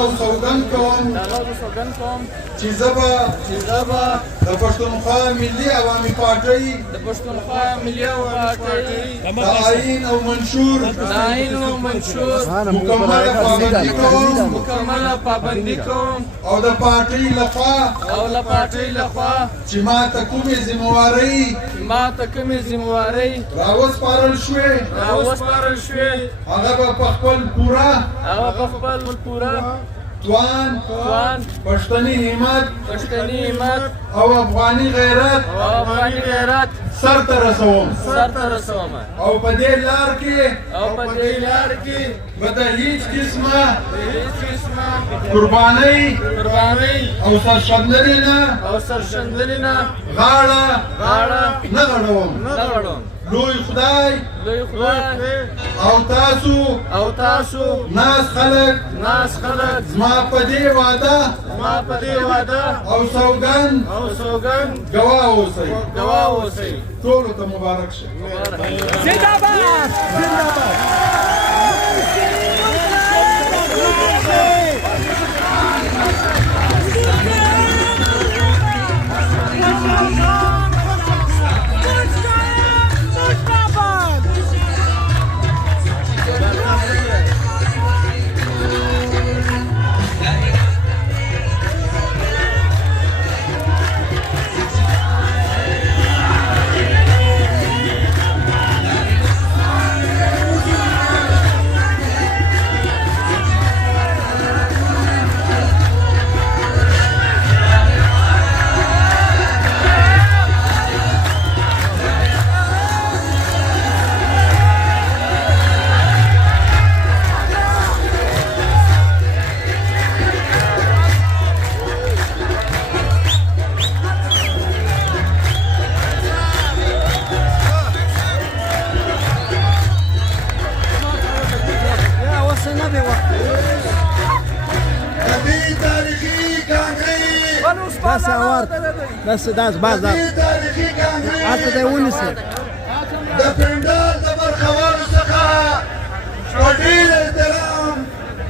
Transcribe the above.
او سوګند کوم چې زبا د پښتونخوا ملي عوامي پارټۍ د آئین او منشور مکمله پابندي کوم او د پارټۍ لخوا چې ما ته کومې ذمہوارۍ راوسپارل شوې هغه به په خپل پوره توان پښتني همت او افغاني غیرت سر ته رسوم او په دې لار کې به د هیڅ قسمه قربانۍ او سرښندنې نه غاړه نه غړوم. لوی خدای او تاسو ناس خلک زما په دې وعده او سوګند ګواه اوسئ. ټولو ته مبارک شه. زنده‌باد. داس باز تاریخي کانګرس هلته دی ونیسئ د پنډال د برخوالو څخه په ډېره